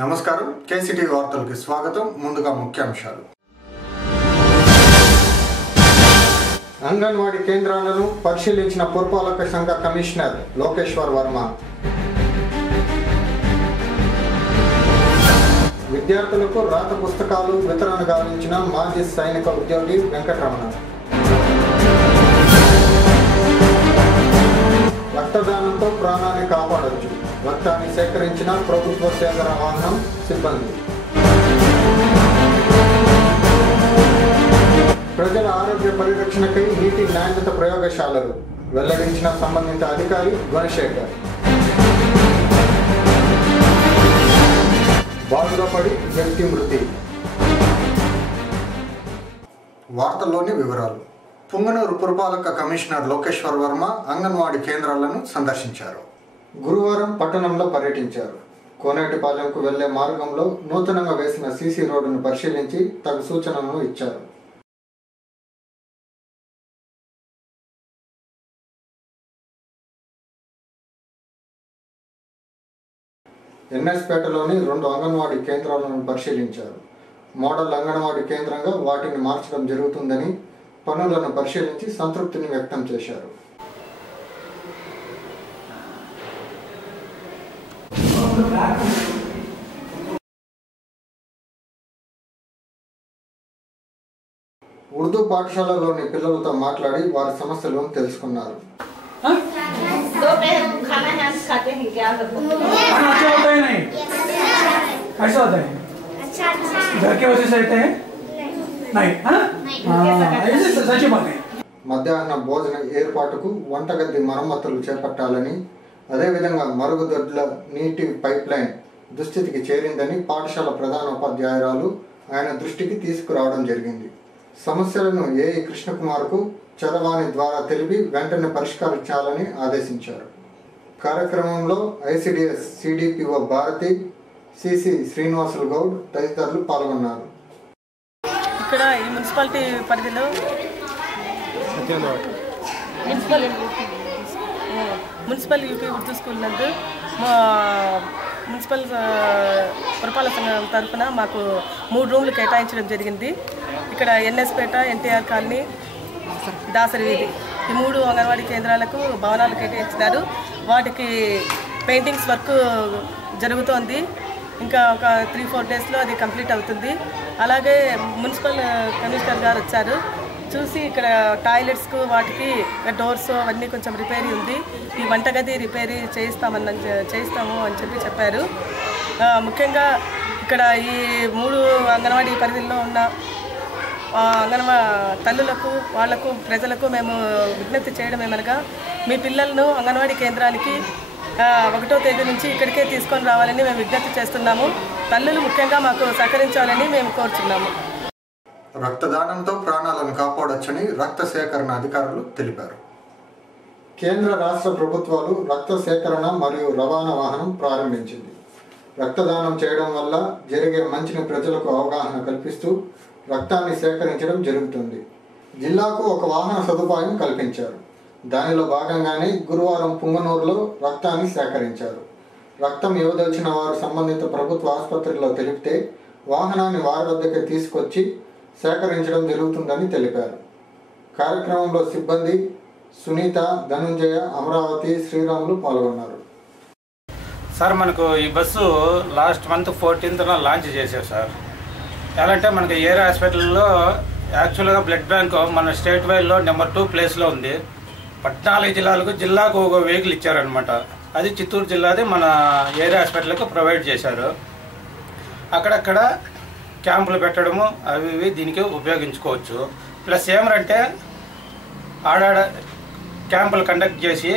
నమస్కారం కేసిటీ వార్తలకు స్వాగతం. ముందుగా ముఖ్యాంశాలు. అంగన్వాడీ కేంద్రాలను పరిశీలించిన పురపాలక సంఘ కమిషనర్ లోకేశ్వర్ వర్మ. విద్యార్థులకు రాత పుస్తకాలు వితరణ గావించిన మాజీ సైనిక ఉద్యోగి వెంకటరమణ. రక్తదానంతో ప్రాణాన్ని కాపాడొచ్చు. రక్తాన్ని సేకరించిన ప్రభుత్వ సేకరణ వాహనం సిబ్బంది. ప్రజల ఆరోగ్య పరిరక్షణకై నీటి నాణ్యత ప్రయోగశాలలు వెల్లడించిన సంబంధిత అధికారి గుణశేఖర్. బాధలో పడి వ్యక్తి మృతి. వార్తల్లోని వివరాలు. పుంగనూరు పురపాలక కమిషనర్ లోకేశ్వర్ వర్మ అంగన్వాడీ కేంద్రాలను సందర్శించారు. గురువారం పట్టణంలో పర్యటించారు. కోనేటిపాలెంకు వెళ్లే మార్గంలో నూతనంగా వేసిన సీసీ రోడ్డును పరిశీలించి తగు సూచనలను ఇచ్చారు. ఎన్ఎస్పేటలోని 2 అంగన్వాడీ కేంద్రాలను పరిశీలించారు. మోడల్ అంగన్వాడీ కేంద్రంగా వాటిని మార్చడం జరుగుతుందని పనులను పరిశీలించి సంతృప్తిని వ్యక్తం చేశారు. ఉర్దూ పాఠశాలలోని పిల్లలతో మాట్లాడి వారి సమస్యలను తెలుసుకున్నారు. మధ్యాహ్న భోజన ఏర్పాటుకు వంటగది మరమ్మతులు చేపట్టాలని, అదేవిధంగా మరుగుదొడ్ల నీటి పైప్ లైన్ దుస్థితికి చేరిందని పాఠశాల ప్రధానోపాధ్యాయురాలు ఆయన దృష్టికి తీసుకురావడం జరిగింది. సమస్యలను ఏఈ కృష్ణకుమార్కు చరవాణి ద్వారా తెలిపి వెంటనే పరిష్కరించాలని ఆదేశించారు. కార్యక్రమంలో ICDS CDPO Bharathi, CC Srinivasulu Goud తదితరులు పాల్గొన్నారు. ఇక్కడ ఈ మున్సిపాలిటీ పరిధిలో మున్సిపల్ యూపీ ఉర్దూ స్కూల్ నందు మున్సిపల్ పురపాలక సంఘం తరఫున మాకు 3 రూమ్లు కేటాయించడం జరిగింది. ఇక్కడ ఎన్ఎస్పేట, ఎన్టీఆర్ కాలనీ, దాసరి వీధి ఈ 3 అంగన్వాడీ కేంద్రాలకు భవనాలు కేటాయించినారు. వాటికి పెయింటింగ్స్ వర్క్ జరుగుతోంది. ఇంకా ఒక 3-4 డేస్లో అది కంప్లీట్ అవుతుంది. అలాగే మున్సిపల్ కమిషనర్ గారు వచ్చారు. చూసి ఇక్కడ టాయిలెట్స్కు వాటికి డోర్స్ అవన్నీ కొంచెం రిపేరీ ఉంది. ఈ వంటగది రిపేరీ చేయిస్తాము అని చెప్పారు. ముఖ్యంగా ఇక్కడ ఈ 3 అంగన్వాడీ పరిధిలో ఉన్న తల్లులకు, వాళ్లకు, ప్రజలకు మేము విజ్ఞప్తి చేయడం ఏమనగా, మీ పిల్లలను అంగన్వాడీ కేంద్రానికి 1వ తేదీ నుంచి ఇక్కడికే తీసుకొని రావాలని మేము విజ్ఞప్తి చేస్తున్నాము. తల్లులు ముఖ్యంగా మాకు సహకరించాలని మేము కోరుచున్నాము. రక్తదానంతో ప్రాణాలను కాపాడొచ్చని రక్త సేకరణ అధికారులు తెలిపారు. కేంద్ర రాష్ట్ర ప్రభుత్వాలు రక్త సేకరణ మరియు రవాణా వాహనం ప్రారంభించింది. రక్తదానం చేయడం వల్ల జరిగే మంచిని ప్రజలకు అవగాహన కల్పిస్తూ రక్తాన్ని సేకరించడం జరుగుతుంది. జిల్లాకు ఒక వాహన సదుపాయం కల్పించారు. దానిలో భాగంగానే గురువారం పుంగనూరులో రక్తాన్ని సేకరించారు. రక్తం ఇవ్వదలిచిన వారు సంబంధిత ప్రభుత్వ ఆసుపత్రిలో తెలిపితే వాహనాన్ని వారి వద్దకే తీసుకొచ్చి సేకరించడం జరుగుతుందని తెలిపారు. కార్యక్రమంలో సిబ్బంది సునీత, ధనుంజయ, అమరావతి, శ్రీరాములు పాల్గొన్నారు. సార్, మనకు ఈ bus last month 14th launch చేశారు సార్. ఎలా అంటే మనకి ఏరియా హాస్పిటల్లో యాక్చువల్గా బ్లడ్ బ్యాంక్ మన స్టేట్ వైడ్లో నెంబర్ 2 ప్లేస్లో ఉంది. 14 జిల్లాకు ఒక వెహికల్ ఇచ్చారనమాట. అది చిత్తూరు జిల్లాది మన ఏరియా హాస్పిటల్కి ప్రొవైడ్ చేశారు. అక్కడక్కడ క్యాంపులు పెట్టడము అవి ఇవి దీనికి ఉపయోగించుకోవచ్చు. ప్లస్ ఏమంటే ఆడాడ క్యాంపులు కండక్ట్ చేసి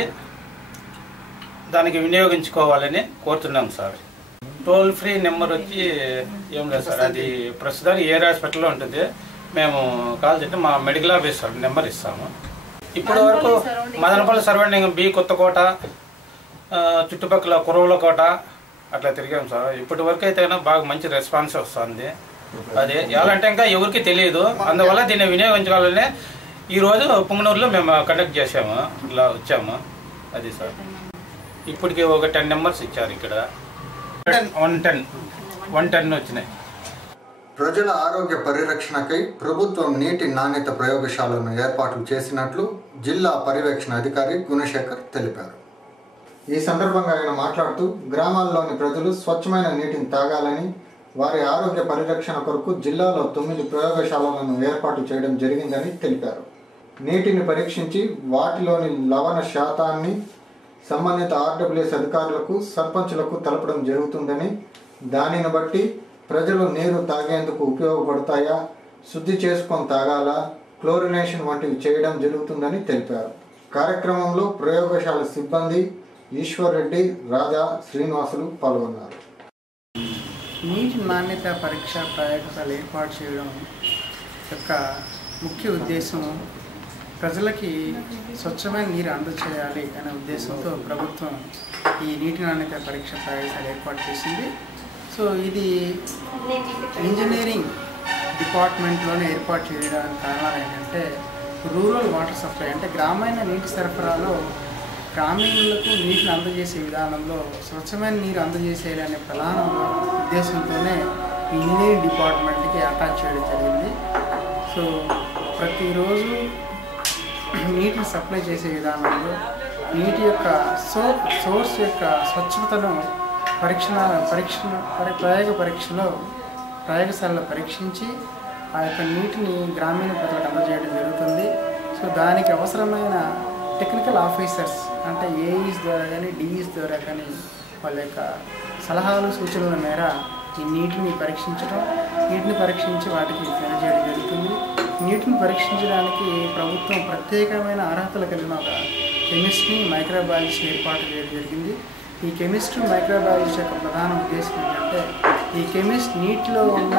దానికి వినియోగించుకోవాలని కోరుతున్నాం సార్. టోల్ ఫ్రీ నెంబర్ వచ్చి ఏం లేదు సార్, అది ప్రస్తుతానికి ఏరియా హాస్పిటల్లో ఉంటుంది. మేము కాల్ చేస్తే మా మెడికల్ ఆఫీసర్ నెంబర్ ఇస్తాము. ఇప్పటి వరకు మదనపల్లి సరౌండింగ్ బి కొత్తకోట చుట్టుపక్కల కురవలకోట అట్లా తిరిగాం సార్. ఇప్పటి వరకు అయితే బాగా మంచి రెస్పాన్స్ వస్తుంది. అది ఎలా అంటే ఇంకా ఎవరికి తెలియదు. అందువల్ల దీన్ని వినియోగించుకోవాలని ఈరోజు పుంగనూరులో మేము కండక్ట్ చేసాము, ఇలా వచ్చాము. అది సార్. ఇప్పటికి ఒక 10 నెంబర్స్ ఇచ్చారు ఇక్కడ. 110 110 వచ్చినాయి. ప్రజల ఆరోగ్య పరిరక్షణకై ప్రభుత్వం నీటి నాణ్యత ప్రయోగశాలను ఏర్పాట్లు చేసినట్లు జిల్లా పర్యవేక్షణ అధికారి గుణశేఖర్ తెలిపారు. ఈ సందర్భంగా ఆయన మాట్లాడుతూ గ్రామాల్లోని ప్రజలు స్వచ్ఛమైన నీటిని తాగాలని, వారి ఆరోగ్య పరిరక్షణ కొరకు జిల్లాలో 9 ప్రయోగశాలలను ఏర్పాటు చేయడం జరిగిందని తెలిపారు. నీటిని పరీక్షించి వాటిలోని లవణ శాతాన్ని సంబంధిత RWS అధికారులకు, సర్పంచులకు తెలపడం జరుగుతుందని, దానిని బట్టి ప్రజలు నీరు తాగేందుకు ఉపయోగపడతాయా, శుద్ధి చేసుకొని తాగాలా, క్లోరినేషన్ వంటివి చేయడం జరుగుతుందని తెలిపారు. కార్యక్రమంలో ప్రయోగశాల సిబ్బంది ఈశ్వర్ రెడ్డి, రాజా, శ్రీనివాసులు పాల్గొన్నారు. నీటి నాణ్యత పరీక్ష ప్రయోగశాల ఏర్పాటు చేయడం యొక్క ముఖ్య ఉద్దేశం ప్రజలకి స్వచ్ఛమైన నీరు అందజేయాలి అనే ఉద్దేశంతో ప్రభుత్వం ఈ నీటి నాణ్యత పరీక్ష ప్రయోగశాల ఏర్పాటు చేసింది. సో ఇది ఇంజనీరింగ్ డిపార్ట్మెంట్లోనే ఏర్పాటు చేయడానికి కారణాలు ఏంటంటే రూరల్ వాటర్ సప్లై అంటే గ్రామీణ నీటి సరఫరాలో గ్రామీణులకు నీటిని అందజేసే విధానంలో స్వచ్ఛమైన నీరు అందజేసేయాలనే ప్రధాన ఉద్దేశంతోనే ఇంజనీరింగ్ డిపార్ట్మెంట్కి అటాచ్ చేయడం జరిగింది. సో ప్రతిరోజు నీటిని సప్లై చేసే విధానంలో నీటి యొక్క సోర్స్ యొక్క స్వచ్ఛతను ప్రయోగశాలలో పరీక్షించి ఆ యొక్క నీటిని గ్రామీణ ప్రజలకు అందజేయడం జరుగుతుంది. సో దానికి అవసరమైన టెక్నికల్ ఆఫీసర్స్ అంటే ఏఈస్ ద్వారా కానీ డిఈస్ ద్వారా కానీ వాళ్ళ యొక్క సలహాలు సూచనల మేర ఈ నీటిని పరీక్షించి వాటికి తెలియజేయడం జరుగుతుంది. నీటిని పరీక్షించడానికి ప్రభుత్వం ప్రత్యేకమైన అర్హతలు కలిగిన ఒక కెమిస్ట్రీ, మైక్రోబయాలజీని ఏర్పాటు చేయడం జరిగింది. ఈ కెమిస్ట్రీ, మైక్రోబయాలజీ యొక్క ప్రధాన ఉద్దేశం ఏంటంటే ఈ నీటిలో ఉన్న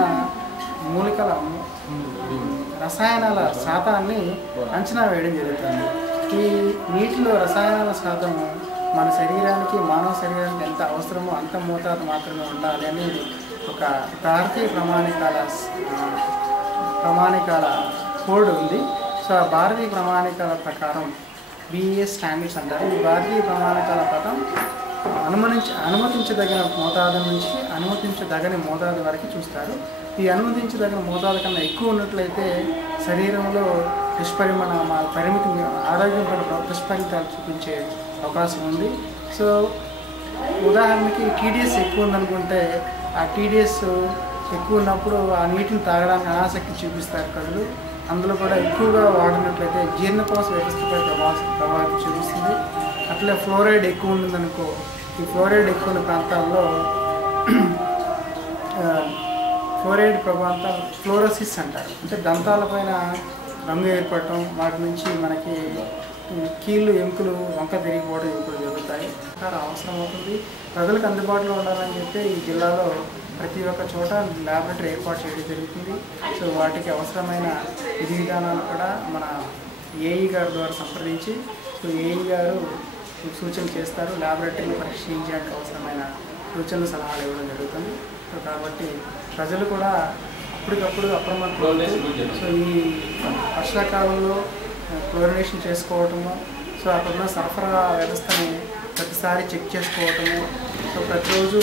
మూలికల రసాయనాల శాతాన్ని అంచనా వేయడం జరుగుతుంది. ఈ నీటిలో రసాయనాల శాతం మన శరీరానికి, మానవ శరీరానికి ఎంత అవసరమో అంత మోతాదు మాత్రమే ఉండాలి అనేది ఒక భారతీయ ప్రమాణికాల కోడ్ ఉంది. సో ఆ భారతీయ ప్రమాణికాల ప్రకారం BES స్టాండర్డ్స్ అంటారు. ఈ భారతీయ ప్రమాణికాల ప్రకారం అనుమతించదగిన మోతాదు నుంచి అనుమతించదగని మోతాదు వరకు చూస్తారు. ఈ అనుమతించదగిన మోతాదు కన్నా ఎక్కువ ఉన్నట్లయితే శరీరంలో ఆరోగ్యపరమైన దుష్పరిణామాలు చూపించే అవకాశం ఉంది. సో ఉదాహరణకి TDS ఎక్కువ ఉందనుకుంటే ఆ TDS ఎక్కువ ఉన్నప్పుడు ఆ నీటిని తాగడానికి అనాసక్తి చూపిస్తారు ప్రజలు. అందులో కూడా ఎక్కువగా వాడినట్లయితే జీర్ణకోశ వ్యవస్థపై ప్రభావం చూపిస్తుంది. అట్లే ఫ్లోరైడ్ ఎక్కువ ఉందనుకో, ఈ ఫ్లోరైడ్ ఎక్కువ ఉన్న ప్రాంతాల్లో ఫ్లోరైడ్ ప్రభావం ఫ్లోరోసిస్ అంటారు. అంటే దంతాలపైన రంగు ఏర్పడటం, వాటి నుంచి మనకి కీళ్ళు, ఎముకలు వంక తిరిగిపోవడం ఇప్పుడు జరుగుతాయి. అవసరం అవుతుంది. ప్రజలకు అందుబాటులో ఉండాలని చెప్పి ఈ జిల్లాలో ప్రతి ఒక్క చోట ల్యాబొరేటరీ ఏర్పాటు చేయడం జరుగుతుంది. సో వాటికి అవసరమైన విధి విధానాలు కూడా మన ఏఈ గారి ద్వారా సంప్రదించి సో ఏఈ గారు సూచనలు చేస్తారు. ల్యాబొరేటరీని పరీక్షించడానికి అవసరమైన సూచనలు, సలహాలు ఇవ్వడం జరుగుతుంది. సో కాబట్టి ప్రజలు కూడా అప్పటికప్పుడు అప్రమత్తం. సో ఈ వర్షాకాలంలో క్లోరినేషన్ చేసుకోవటము, సో అక్కడున్న సరఫరా వ్యవస్థని ప్రతిసారి చెక్ చేసుకోవటము, సో ప్రతిరోజు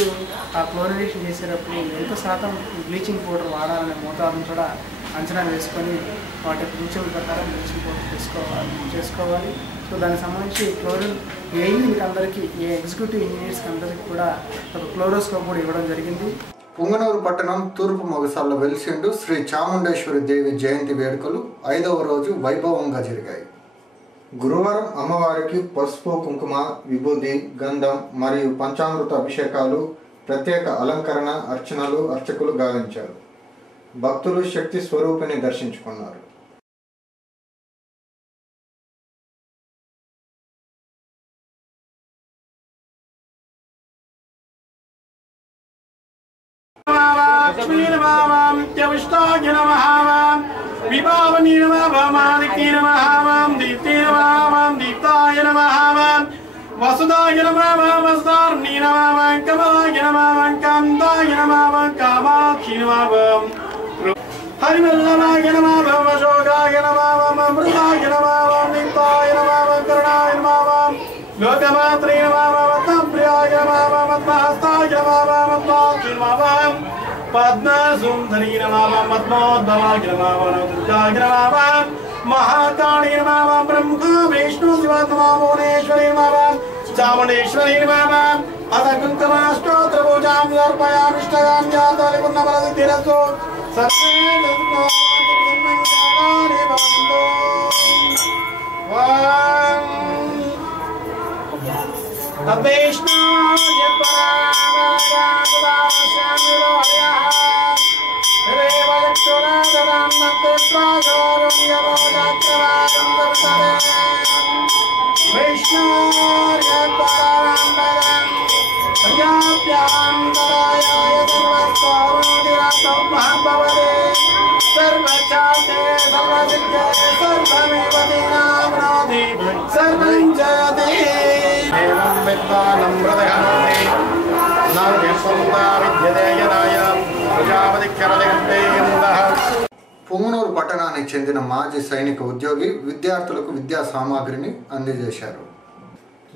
ఆ క్లోరినేషన్ చేసేటప్పుడు ఎంత శాతం బ్లీచింగ్ పౌడర్ వాడాలనే మోతాదును కూడా అంచనా వేసుకొని వాటి సూచనల ప్రకారం బ్లీచింగ్ పౌడర్ చేసుకోవాలి. సో దానికి సంబంధించి ఏఈకి అందరికీ, ఎగ్జిక్యూటివ్ ఇంజనీర్స్కి అందరికీ కూడా ఒక క్లోరోస్కోప్ కూడా ఇవ్వడం జరిగింది. పుంగనూరు పట్టణం తూర్పు మొగసాల్లో వెలిసిండు శ్రీ చాముండేశ్వరి దేవి జయంతి వేడుకలు 5వ రోజు వైభవంగా జరిగాయి. గురువారం అమ్మవారికి పసుపు, కుంకుమ, విభూది, గంధం మరియు పంచామృత అభిషేకాలు, ప్రత్యేక అలంకరణ, అర్చకులు గావించారు. భక్తులు శక్తి స్వరూపిణి దర్శించుకున్నారు. वसुदाय नमः वसुदार्णी नमः कमलाय नमः कान्ताय नमः कामाक्षी नमः हरिवल्लभाय नमः अशोकाय नमः अमृताय नमः नित्याय नमः करुणाय नमः लोकमात्रे नमः प्रियाय नमः मद्महस्ताय नमः मद्माक्षी नमः पद्मसुंदरी नमः पद्मोद्भवाय नमः दुर्गाय नमः महाकाली नमः ब्रह्मा विष्णु शिवा नमः भुवनेश्वरी नमः चामुंडेश्वरी नमः अथ कुंकुमाष्टोत्तर पूजां समर्पयामि इष्टगां जातवलिपुण्यफलसिद्धिरस्तु सर्वे जन्मञ्जानानि भवन्तु तद्वैष्णव्य పుంగనూరు పట్టణానికి చెందిన మాజీ సైనిక ఉద్యోగి విద్యార్థులకు విద్యా సామాగ్రిని అందజేశారు.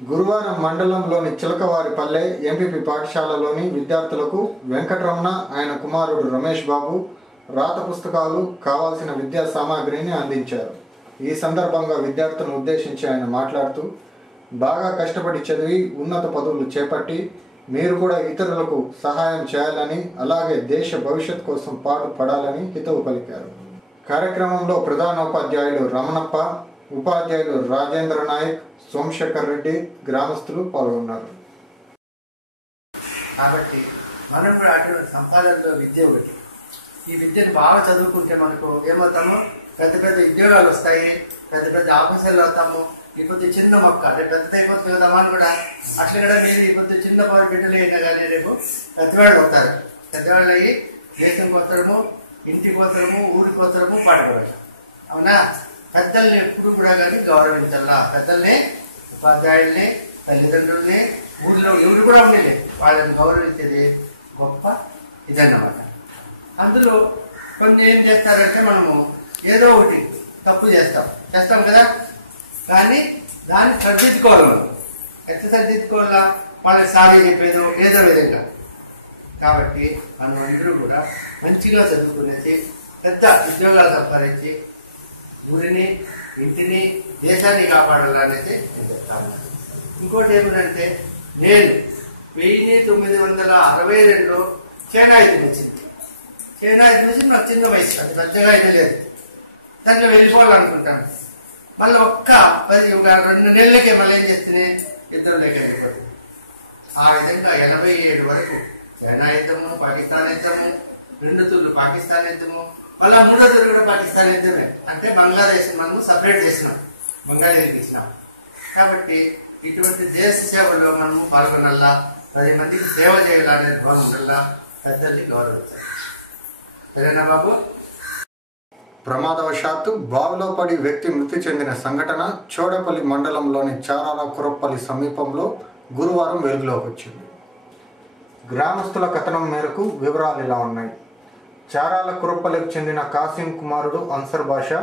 గురువారం మండలంలోని చిలకవారిపల్లె ఎంపీపీ పాఠశాలలోని విద్యార్థులకు వెంకటరమణ ఆయన కుమారుడు రమేష్ బాబు రాత పుస్తకాలు కావాల్సిన విద్యా సామాగ్రిని అందించారు. ఈ సందర్భంగా విద్యార్థులను ఉద్దేశించి ఆయన మాట్లాడుతూ బాగా కష్టపడి చదివి ఉన్నత పదవులు చేపట్టి మీరు కూడా ఇతరులకు సహాయం చేయాలని అలాగే దేశ భవిష్యత్ కోసం పాటుపడాలని హితవు పలికారు. కార్యక్రమంలో ప్రధానోపాధ్యాయులు రమణప్ప, ఉపాధ్యాయులు రాజేంద్ర నాయక్, సోమశేఖర్ రెడ్డి, గ్రామస్తులు పాల్గొన్నారు. కాబట్టి మనం కూడా అటువంటి సంపాదనలో విద్య ఒకటి. ఈ విద్యను బాగా చదువుకుంటే మనకు ఏమవుతాము, పెద్ద పెద్ద ఉద్యోగాలు వస్తాయి, పెద్ద పెద్ద ఆఫీసర్లు అవుతాము. ఈ కొద్ది చిన్న మొక్క రేపు పెద్ద అయిపోతుంది కదా అని కూడా అట్లా కూడా ఈ కొద్ది చిన్న పాలు బిడ్డలు అయినా కానీ రేపు పెద్దవాళ్ళు అవుతారు. పెద్దవాళ్ళు అయ్యి దేశం కోసరము, ఇంటి కోసరము, ఊరి కోసరము పాటుపడాలి. అవునా? పెద్దల్ని ఎప్పుడు కూడా కానీ గౌరవించాలా. పెద్దల్ని, ఉపాధ్యాయుల్ని, తల్లిదండ్రుల్ని, ఊళ్ళో ఎవరు కూడా ఉండలే వాళ్ళని గౌరవించేది గొప్ప ఇదన్నమాట. అందులో కొన్ని ఏం చేస్తారంటే మనము ఏదో ఒకటి తప్పు చేస్తాం కదా, కానీ దాన్ని సరిదిద్దుకోవాలి. మనం ఎట్లా సరిదిద్దుకోవాలా? వాళ్ళకి సాగే చెప్పేదో ఏదో విధంగా. కాబట్టి మనం అందరూ కూడా మంచిగా చదువుకునేసి పెద్ద ఉద్యోగాలు సంపాదించి ఊరిని, ఇంటిని, దేశాన్ని కాపాడాలనేసి నేను చెప్తాను. ఇంకోటి ఏమిటంటే నేను 1962లో చేనాయుధం వచ్చింది. చేనాయుధం వచ్చి నాకు చిన్న వయసు, అది పెద్దగా అయితే లేదు. దాంట్లో వెళ్ళిపోవాలనుకుంటాను. మళ్ళీ ఒక్క 2 నెలలకే మళ్ళీ ఏం చేస్తేనే యుద్ధంలోకి వెళ్ళిపోతుంది. ఆ విధంగా 87 వరకు చైనా యుద్ధము, పాకిస్తాన్ యుద్ధము, 2 తూర్లు పాకిస్తాన్ యుద్ధము, మళ్ళీ 3వ తూర్లు కూడా పాకిస్తాన్ యుద్ధమే. అంటే బంగ్లాదేశ్ మనము సపరేట్ చేసినాం, బంగాళాదేశ్ ఇచ్చినాం. కాబట్టి ఇటువంటి దేశ సేవలో మనము పాల్గొనాలా, 10 మందికి సేవ చేయాలనే భావం వల్ల పెద్దల్ని గౌరవించాలి. సరేనా బాబు? ప్రమాదవశాత్తు బావిలో పడి వ్యక్తి మృతి చెందిన సంఘటన చోడపల్లి మండలంలోని చారాల కురప్పల్లి సమీపంలో గురువారం వెలుగులోకి వచ్చింది. గ్రామస్తుల కథనం మేరకు వివరాలు ఇలా ఉన్నాయి. చారాల కురప్పల్లికి చెందిన కాసిం కుమారుడు అన్సర్ బాషా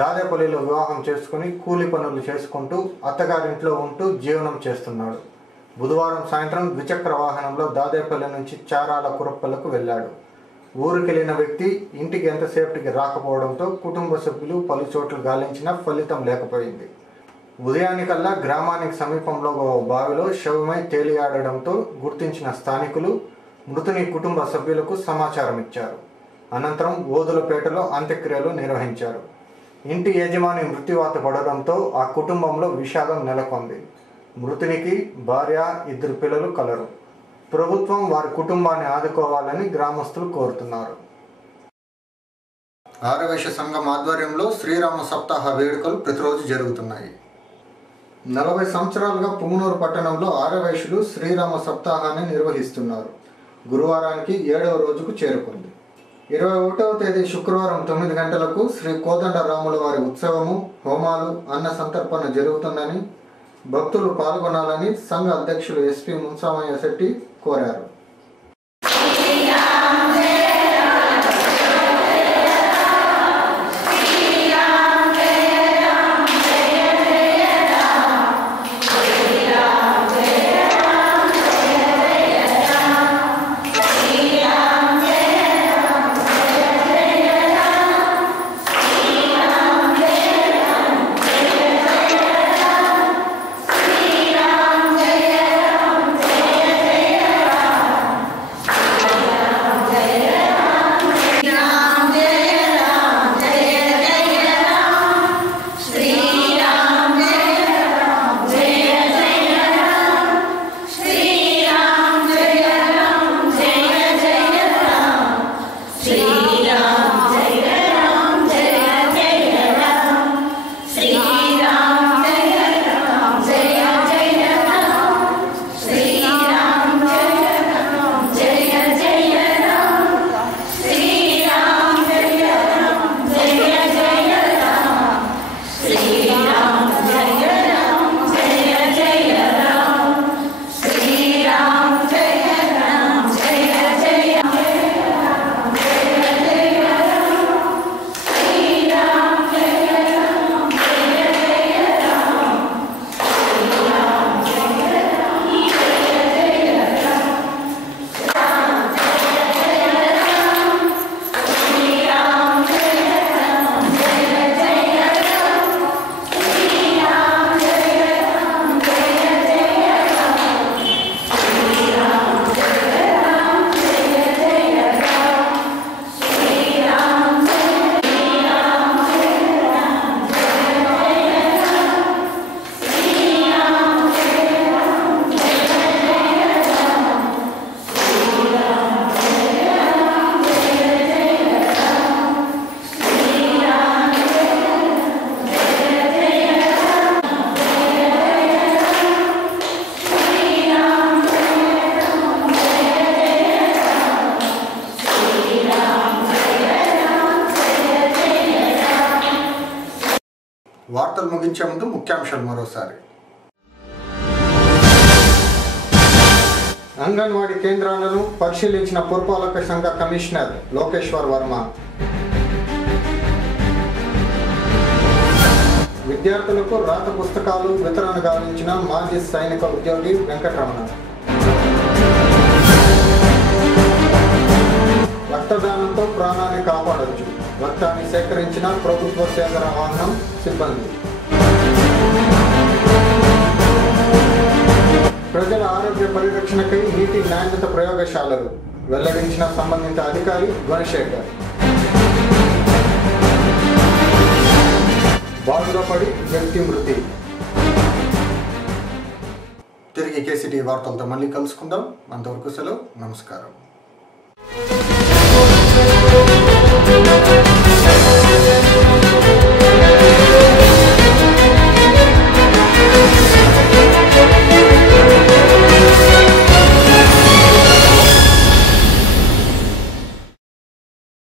దాదేపల్లిలో వివాహం చేసుకుని కూలి పనులు చేసుకుంటూ అత్తగారింట్లో ఉంటూ జీవనం చేస్తున్నాడు. బుధవారం సాయంత్రం ద్విచక్ర వాహనంలో దాదేపల్లి నుంచి చారాల కురప్పల్లికి వెళ్ళాడు. ఊరికెళ్లిన వ్యక్తి ఇంటికి ఎంతసేపటికి రాకపోవడంతో కుటుంబ సభ్యులు పలు చోట్ల గాలించినా ఫలితం లేకపోయింది. ఉదయానికల్లా గ్రామానికి సమీపంలో బావిలో శవమై తేలియాడడంతో గుర్తించిన స్థానికులు మృతుని కుటుంబ సభ్యులకు సమాచారం ఇచ్చారు. అనంతరం ఓదులపేటలో అంత్యక్రియలు నిర్వహించారు. ఇంటి యజమాని మృత్యువాత పడడంతో ఆ కుటుంబంలో విషాదం నెలకొంది. మృతునికి భార్య, 2 పిల్లలు కలరు. ప్రభుత్వం వారి కుటుంబాన్ని ఆదుకోవాలని గ్రామస్తులు కోరుతున్నారు. ఆర్యవైశ్య సంఘం ఆధ్వర్యంలో శ్రీరామ సప్తాహ వేడుకలు ప్రతిరోజు జరుగుతున్నాయి. 40 సంవత్సరాలుగా పుంగనూరు పట్టణంలో ఆర్యవైశ్యులు శ్రీరామ సప్తాహాన్ని నిర్వహిస్తున్నారు. గురువారానికి 7వ రోజుకు చేరుకుంది. 21వ తేదీ శుక్రవారం 9 గంటలకు శ్రీ కోదండరాముల వారి ఉత్సవము, హోమాలు, అన్న సంతర్పణ జరుగుతుందని, భక్తులు పాల్గొనాలని సంఘ అధ్యక్షులు ఎస్పీ మున్సామయ్య శెట్టి కోరారు. జయ వార్తలు ముగించే ముందు ముఖ్యాంశాలు మరోసారి. అంగన్వాడీ కేంద్రాలను పరిశీలించిన పురపాలక సంఘ కమిషనర్ లోకేశ్వర్ వర్మ. విద్యార్థులకు రాత పుస్తకాలు వితరణ గావించిన మాజీ సైనిక ఉద్యోగి వెంకటరమణ. రక్తదానంతో ప్రాణాన్ని కాపాడొచ్చు, రక్తాన్ని సేకరించిన ప్రభుత్వ సేకరణ వాహనం సిబ్బంది. ప్రజల ఆరోగ్య పరిరక్షణకై నీటి నాణ్యత ప్రయోగశాలలు వెల్లడించిన సంబంధిత అధికారి గుణశేఖర్. బాలుగా పడి వ్యక్తి మృతి. తిరిగి కేసీటీ వార్తలతో మళ్ళీ కలుసుకుందాం. అంతవరకు సెలవు. నమస్కారం.